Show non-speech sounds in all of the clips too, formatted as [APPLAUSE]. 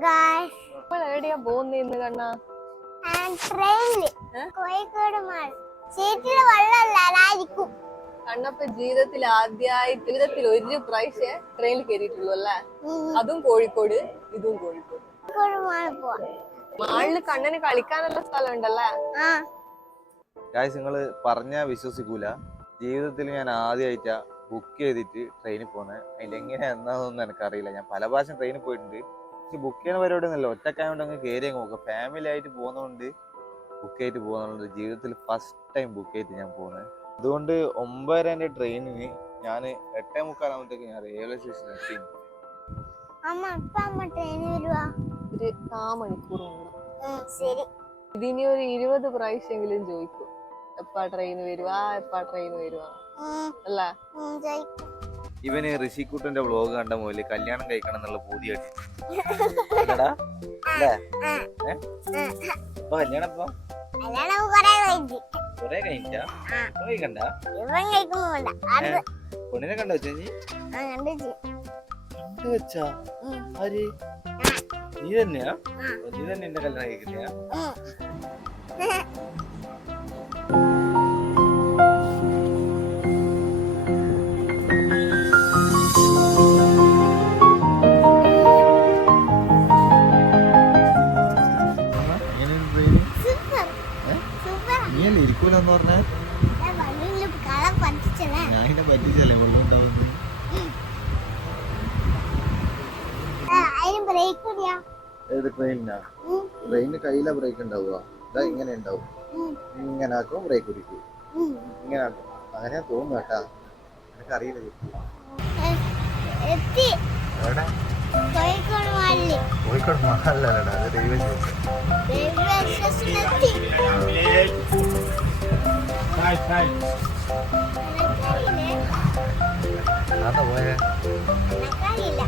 Guys ഇപ്പോൾ എവിടെയാ പോകുന്നേന്ന് കണ്ണാ? ട്രെയിനിൽ കോഴിക്കോട് മാൾ സീറ്റിൽ വെള്ളമില്ലായിരിക്കും കണ്ണപ്പ ജീവിതത്തിൽ ആദ്യമായി ജീവിതത്തിൽ ഒരു പ്രാവശ്യം ട്രെയിനിൽ കയറിയിട്ടുള്ളൂ അല്ലേ? അതും കോഴിക്കോട് ഇതും കോഴിക്കോട്. മാളിൽ കണ്ണന് കളിക്കാനുള്ള സ്ഥലം ഉണ്ടല്ലേ ഗായ്സ് നിങ്ങൾ പറഞ്ഞാൽ വിശ്വസിക്കൂല. ജീവിതത്തിൽ ഞാൻ ആദ്യമായിട്ടാ ബുക്ക് ചെയ്തിട്ട് ട്രെയിനിൽ പോകുന്നത് അതിൽ എന്നാന്നൊന്നും എനിക്കറിയില്ല. ഞാൻ പല പ്രാവശ്യം ട്രെയിനിൽ പോയിട്ടുണ്ട്. പക്ഷെ ബുക്ക് ചെയ്യുന്ന പരിപാടി ഒന്നുമില്ല ഒറ്റക്കായോണ്ട് അങ്ങ് കയറി അങ്ങ് നോക്കാം ഫാമിലി ആയിട്ട് പോകുന്നതുകൊണ്ട് ബുക്ക് ചെയ്തിട്ട് പോകുന്നുണ്ട് ജീവിതത്തിൽ ഫസ്റ്റ് ടൈം ബുക്ക് ചെയ്തിട്ട് ഞാൻ പോകുന്നത്. അതുകൊണ്ട് ഒമ്പതരന്റെ ട്രെയിനിന് ഞാൻ എട്ടേ മുക്കാലാകുമ്പോഴത്തേക്ക് ഞാൻ റെയിൽവേ സ്റ്റേഷനിൽ എത്തി. ഒരു കാ മണിക്കൂർ ഇതിനി ഒരു ഇരുപത് പ്രാവശ്യമെങ്കിലും ചോദിക്കും. എപ്പാ ട്രെയിൻ വരുവാ എപ്പാ ട്രെയിൻ വരുവാ. അല്ല. ഇവന് ഋഷിക്കുട്ടന്റെ വ്ലോഗ് കണ്ട മുതൽ കല്യാണം കഴിക്കണം എന്നുള്ള പൂതി അല്ലേ? ആ. ഇപ്പൊ കല്യാണം ഇപ്പൊ? കല്യാണം കൊറേ കഴിഞ്ഞാ കണ്ടോ ഇവൻ കഴിക്കുമ്പോ അത് പെണ്ണിനെ കണ്ടു നീ ആ കണ്ടു കണ്ടു വെച്ചാ? ആര്? നീ തന്നെയാ. നീ തന്നെ എന്റെ കല്യാണം കഴിക്കുന്നയാ സൂപ്പർ നീ അല്ലേ ഇരിക്കൂലെന്ന് പറഞ്ഞ? ഞാൻ എന്നെ പറ്റിച്ചല്ലേ? വെള്ളമുണ്ടാവുന്നു അതിന് ബ്രേക്ക് ഇല്ല ഏത് ട്രെയിനിനാ ഉം, ട്രെയിനിന് ബ്രേക്ക് ഉണ്ടാവുക. ഇതാ ഇങ്ങനെ ഉണ്ടാവും. ഇങ്ങനെ ആക്കും ബ്രേക്ക് പിടിക്കും. ഇങ്ങനെ ആക്കും. അങ്ങനെ തോന്നുന്നു കേട്ടാ എനിക്കറിയില്ല എത്തി. കോഴിക്കോട് മഹല്ലല്ലടാ അത് റെയിൽവേ സ്റ്റേഷൻ? അതാ പോയെ എനക്കറിയില്ല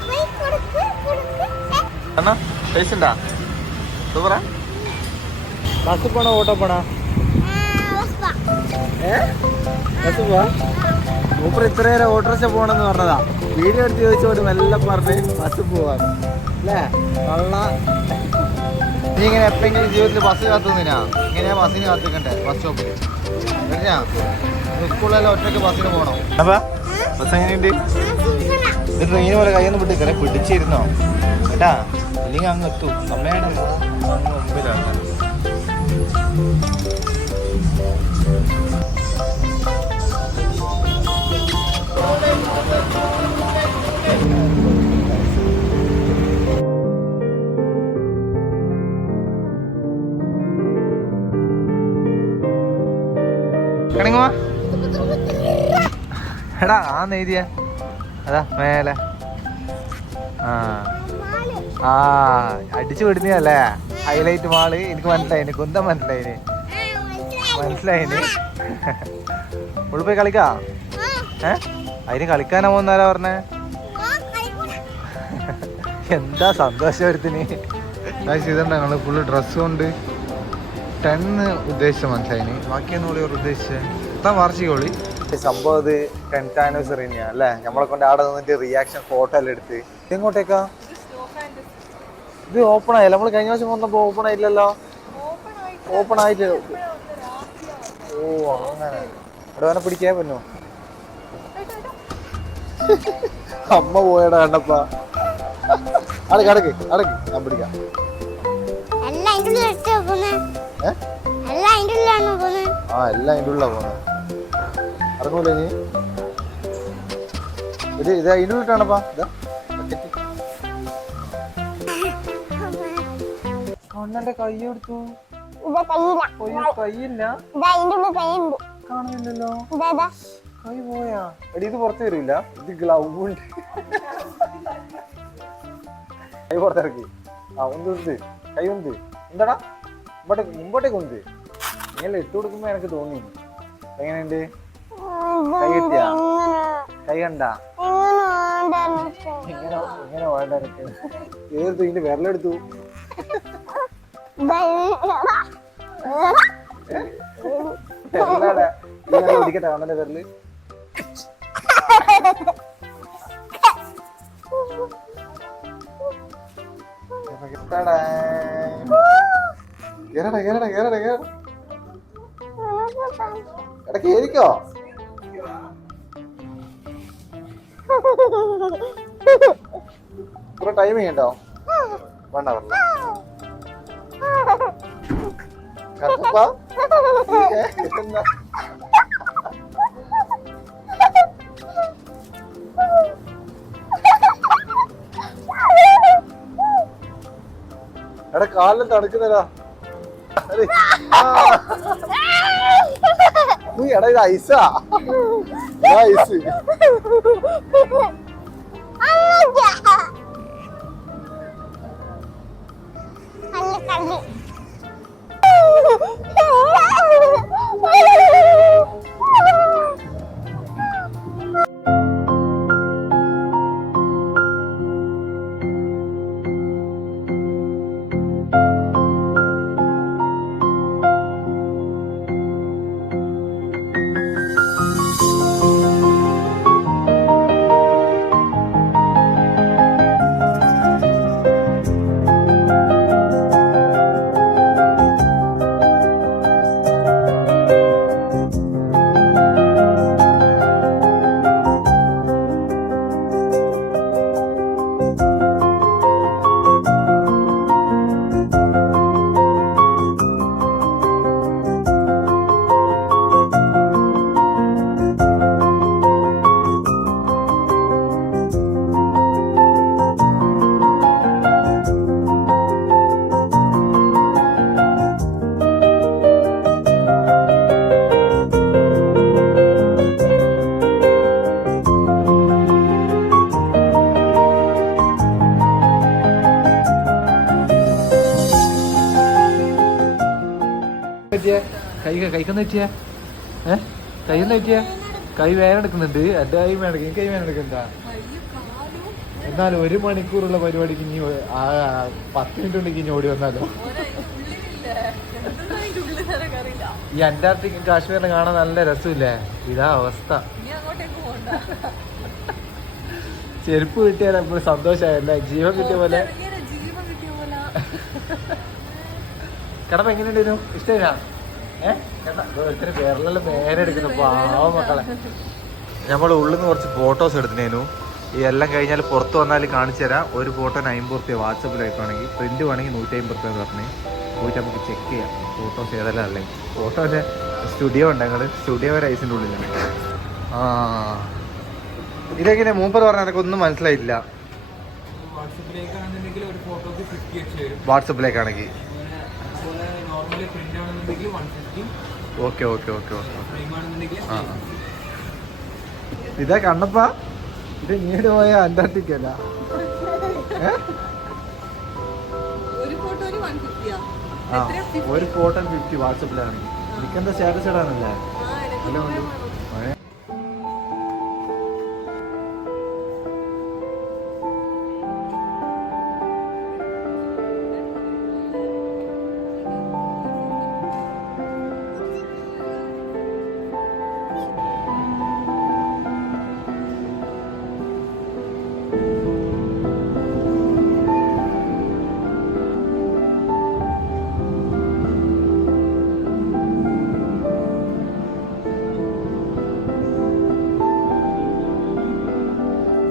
പോയി കൊടുക്ക്, കൊടുക്ക്. ഏ, അണ്ണാ ടേസ്റ്റ് ഉണ്ടാ സൂപ്പറാ ബസ് പോണോ ഓട്ടോ പോണോ. ഏ ബസ് പോവാ മൂപ്പർ ഇത്ര നേരം ഓട്ടോറിക്ഷ പോണെന്ന് പറഞ്ഞതാ. വീഡിയോ എടുത്ത് ചോദിച്ചോണ്ട് മെല്ലെ പറഞ്ഞ് ബസ് പോവാന്ന് അല്ലേ? കള്ള. നീ ഇങ്ങനെ എപ്പോഴെങ്കിലും ജീവിതത്തിൽ ബസ് കാത്തുനിന്നാ ഇങ്ങനെ ബസ്സിന് കാത്തിക്കണ്ടേ ബസ് സ്റ്റോപ്പിൽ സ്കൂളിലെല്ലാം ഒറ്റയ്ക്ക് ബസ്സിന് പോകണം? ബസ് എങ്ങനെയുണ്ട്. ഇത് ട്രെയിൻ പോലെ കയ്യൊന്ന് പിടിക്കറേ പിടിച്ചിരുന്നോ? കേട്ടാ? അല്ലെങ്കിൽ അങ്ങ് എത്തും. അമ്മയാണ് അങ്ങ് മുമ്പിലാണ് കണിങ്ങുവാ. എടാ ആ നെയ്തിയ. അതാ മേലെ. ആ. ആ അടിച്ചു വിടുന്നതല്ലേ? ഹൈലൈറ്റ് മാൾ എനിക്ക് മനസ്സിലായിന് കുന്തം മനസ്സിലായിന്. മനസ്സിലായിന്. ഉള്ളിൽ പോയി കളിക്കാ? ഏ? അതിന് കളിക്കാനാ പോകുന്നാരാ പറഞ്ഞേ. എന്താ സന്തോഷം ഒരുത്തിന്? ഇതുണ്ട്? ഞങ്ങൾ ഫുള്ള് ഡ്രസ്സ് കൊണ്ട് ടെന്ന് ഉദ്ദേശിച്ച മനസ്സിലായിന്. ബാക്കിയൊന്നും കൂടി ഉദ്ദേശിച്ചത് എത്താ വാർഷികോളി. സംഭവം ഇത് ടെൻത്ത് ആനിവേഴ്സറി തന്നെയാണ് അല്ലേ? നമ്മളെ കൊണ്ട് അവിടെ നിന്നിട്ട് റിയാക്ഷൻ ഫോട്ടോ എല്ലാം എടുത്ത്. ഇത് എങ്ങോട്ടേക്കാ? ഇത് ഓപ്പൺ ആയില്ല? നമ്മൾ കഴിഞ്ഞ പ്രാവശ്യം വന്നപ്പോൾ ഓപ്പൺ ആയില്ലല്ലോ? ഓപ്പൺ ആയിട്ട് ഓ അങ്ങനെ. ഇവിടെ വേണേ പിടിക്കാൻ പറ്റുമോ അമ്മ പോയടാ കണ്ടപ്പാ. അടക്ക് അടക്ക് അടക്ക്. ഞാൻ പിടിക്കാം. അതിന്റെ അതിന്റെ ഉള്ളിലാണ് ആ എല്ലാം ഉള്ളിലാ പോന്നെ. നീ? ഇത് ഇത് അതിന്റെ ഉള്ളിട്ടാണപ്പാ ഇതാ? ബക്കറ്റ് കണ്ണന്റെ കൈ എടുത്തു. കൈയില്ല കാണുന്നില്ലല്ലോ. ഇതാ ഇതാ. കൈ പോയാ? എടി ഇത് പുറത്ത് വരില്ല ഇത് ഗ്ലൗ ഉണ്ട്. കൈ പുറത്തിറക്കി ആ ഉണ്ട് ഉണ്ട്. കൈ ഉണ്ട്. എന്താടാ? ഇങ്ങോട്ടേക്ക് മുമ്പോട്ടേക്ക് ഉണ്ട്. നീയല്ലേ ഇട്ട് കൊടുക്കുമ്പോ എനിക്ക് തോന്നി. എങ്ങനെയുണ്ട്? കൈ കിട്ടിയ? കൈ കണ്ട? ഇങ്ങനെ ഇങ്ങനെ വേണ്ട എനിക്ക്. ഏതെടുത്തു ഇതിന്റെ വിരലെടുത്തു? ഇങ്ങനെ ഒടിക്കട്ടെ വിരൽ? കേറടാ കേറടാ കേറടാ കേറടാ. എടാ കേറിക്കോ. ഇത്ര ടൈം ചെയ്യണ്ടോ? വേണ്ട വേണ്ട. കണ്ടപ്പാ [LAUGHS] എടാ കാലിലും തണുക്കുന്നടാ. എടാ ഇത് ഐസാ. ഐസ്. കല്ല് കല്ല് കൈ കൈക്കൊന്ന് പറ്റിയ ഏ? കൈന്ന് പറ്റിയ കൈ വേനെടുക്കുന്നുണ്ട് എന്റെ കൈ വേദന എടുക്കും. കൈ വേദന എടുക്കണ്ട എന്നാലും ഒരു മണിക്കൂറുള്ള പരിപാടിക്ക് ഇനി ആ പത്ത് മിനിറ്റ് ഉണ്ടെങ്കിൽ ഇനി ഓടി വന്നാലോ? ഈ അന്റാർട്ടിക് കാശ്മീരിനെ കാണാൻ നല്ല രസമില്ലേ? ഇതാ അവസ്ഥ. ചെരുപ്പ് കിട്ടിയാൽ എപ്പോഴും സന്തോഷമായല്ലേ ജീവൻ കിട്ടിയ പോലെ. കിടപ്പ് എങ്ങനെയുണ്ടായിരുന്നു ഇഷ്ടമില്ല. ഏഹ് നേരെ എടുക്കുന്നു. പാവ മക്കളെ. നമ്മൾ ഉള്ളിൽ നിന്ന് കുറച്ച് ഫോട്ടോസ് എടുത്തിനേനു. ഈ എല്ലാം കഴിഞ്ഞാൽ പുറത്ത് വന്നാൽ കാണിച്ചു തരാം. ഒരു ഫോട്ടോന് അമ്പത് റുപ്യ വാട്സപ്പിൽ അയക്കുകയാണെങ്കിൽ പ്രിന്റ് വേണമെങ്കിൽ നൂറ്റി അമ്പത് റുപ്യ പറഞ്ഞു പോയിട്ട് നമുക്ക് ചെക്ക് ചെയ്യാം. ഫോട്ടോസ് ഏതെല്ലാം അല്ലേ ഫോട്ടോന്റെ സ്റ്റുഡിയോ ഉണ്ട് ഞങ്ങൾ സ്റ്റുഡിയോ വരെ ഐസിന്റെ ഉള്ളിലാണ് ആ. ഇതെങ്ങനെ? മൂപ്പർ പറഞ്ഞ എനിക്ക് ഒന്നും മനസ്സിലായില്ല വാട്സപ്പിലേക്കാണെങ്കിൽ ഓക്കെ ഓക്കെ ഓക്കെ ഓക്കെ. ആ. ഇതാ കണ്ണപ്പ. ഇത് ഇങ്ങോട്ട് പോയ അന്റാർട്ടിക്ക അല്ല ആ. ഒരു ഫോട്ടോ ഫിഫ്റ്റി വാട്സപ്പിലാണ് എനിക്കെന്താ സ്റ്റാറ്റസ് ഇടാനല്ലേ? എല്ലാം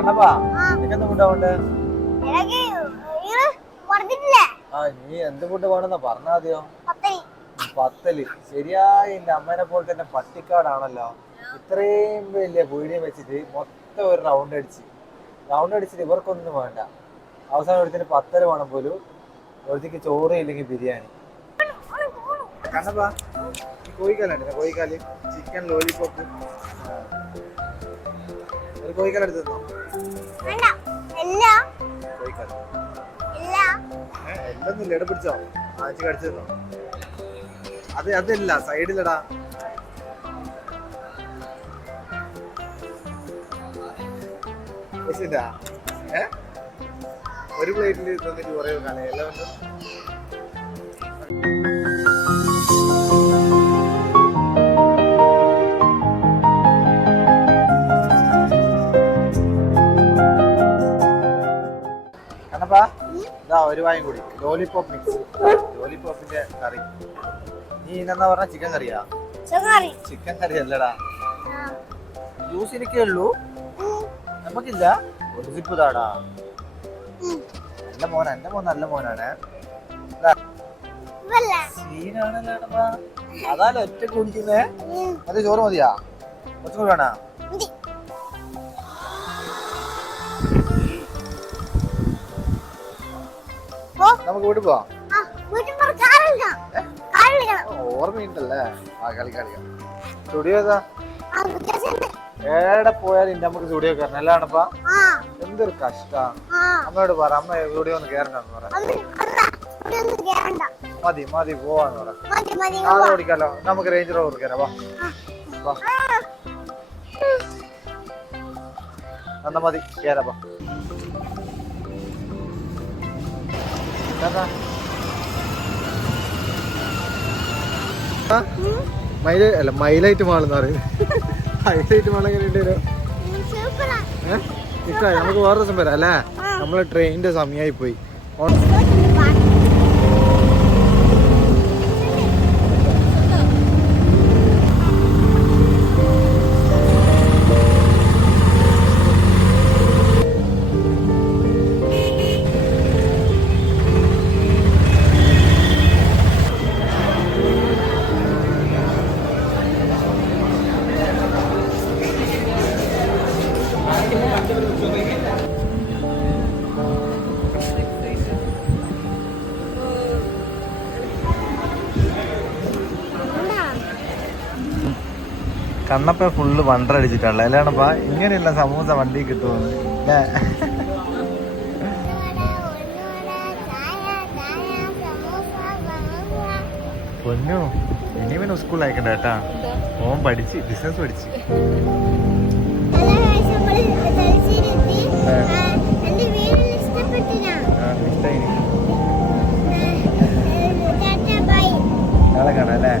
കണ്ണപ്പാ നിനക്കെന്ത് ഫുഡാ വേണ്ടേ ആ നീ എന്ത് ഫുഡ് വേണമെന്നാ പറഞ്ഞാദ്യോ പത്തരി പത്തൽ. ശരിയായ എന്റെ അമ്മേനെ പോലെ തന്നെ പട്ടിക്കാടാണല്ലോ. ഇത്രയും വലിയ പീടിയം വെച്ചിട്ട് മൊത്തം ഒരു റൗണ്ട് അടിച്ച്. റൗണ്ട് അടിച്ചിട്ട് ഇവർക്കൊന്നും വേണ്ട. അവസാനം ഒരുത്തിന് പത്തൽ വേണം പോലും. ഒരുത്തിക്ക് ചോറ് ഇല്ലെങ്കിൽ ബിരിയാണി. കണ്ണപ്പാ കോഴിക്കാലാണ് കോഴിക്കാലുണ്ട് കോഴിക്കാൽ ചിക്കൻ ലോലിപോപ്പ് ഒരു കോഴിക്കാൽ എടുത്ത് തന്നോ? വേണ്ട. ഇല്ല കോഴിക്കാൽ ഇല്ല എല്ലൊന്നുമില്ല ഇട പിടിച്ചോ. ആച്ചി കടിച്ചു തന്നോ. അത് അതല്ല സൈഡിലടാ. ഒരു പ്ലേറ്റിൽ തന്നിട്ട് കുറേ കാലം എല്ലാം ഒരു വായും കൂടി. ലോലിപോപ്പ് മിക്സ് ലോലിപോപ്പിന്റെ കറി. നീ ഇന്നെന്നാ പറഞ്ഞ? ചിക്കൻ കറിയാ? ചിക്കൻ കറി. അല്ലടാ. ജ്യൂസ് എനിക്കേ ഉള്ളൂ. നമുക്കില്ല. ഒരു സിപ്പ് താടാ നല്ല മോന. എന്റെ മോൻ നല്ല മോനാണ്. സീനാണല്ലോ. അതാലോ ഒറ്റ കുടിക്കുന്നേ. അത് ചോറ് മതിയാ? കുറച്ചും കൂടി വേണോ? നമുക്ക് വീട്ടിൽ പോവാം ഓർമ്മയുണ്ടല്ലേ? ആ കളി കളിക്കാം സ്റ്റുഡിയോ ഏതാ? ഏടെ പോയാലും ഇന്റെ നമുക്ക് സ്റ്റുഡിയോ കയറണം. അല്ലാണപ്പാ എന്തൊരു കഷ്ടാ. അമ്മയോട് പറ അമ്മ സ്റ്റുഡിയോ ഒന്ന് കയറണ്ടെന്ന് പറ. അമ്മ അമ്മ ഇവിടെ ഒന്നും കേറണ്ട മതി മതി പോവാന്ന് പറയാം മതി ഓടിക്കാലോ. നമുക്ക് റേഞ്ച് റോവർ കയറാം വാ. വാ. എന്നാ മതി കയറാ മൈല അല്ല മൈലൈറ്റ് മാൾ എന്ന് പറയുന്നത് ഹൈലൈറ്റ് മാൾ എങ്ങനെ ഉണ്ട് ഇഷ്ടമായി നമുക്ക് വേറെ ദിവസം വരാം അല്ലേ? നമ്മൾ ട്രെയിനിന്റെ സമയമായി പോയി. കണ്ണപ്പ ഫുള്ള് വണ്ടടിച്ചിട്ടുള്ള അല്ലാണപ്പാ ഇങ്ങനെയുള്ള സമൂസ വണ്ടി കിട്ടുമെന്ന് പൊന്നു ഇനി പിന്നെ സ്കൂളിൽ അയക്കണ്ട കേട്ടാ. ഓൻ പഠിച്ച് ബിസിനസ് പഠിച്ച്. നാളെ കാണാം അല്ലേ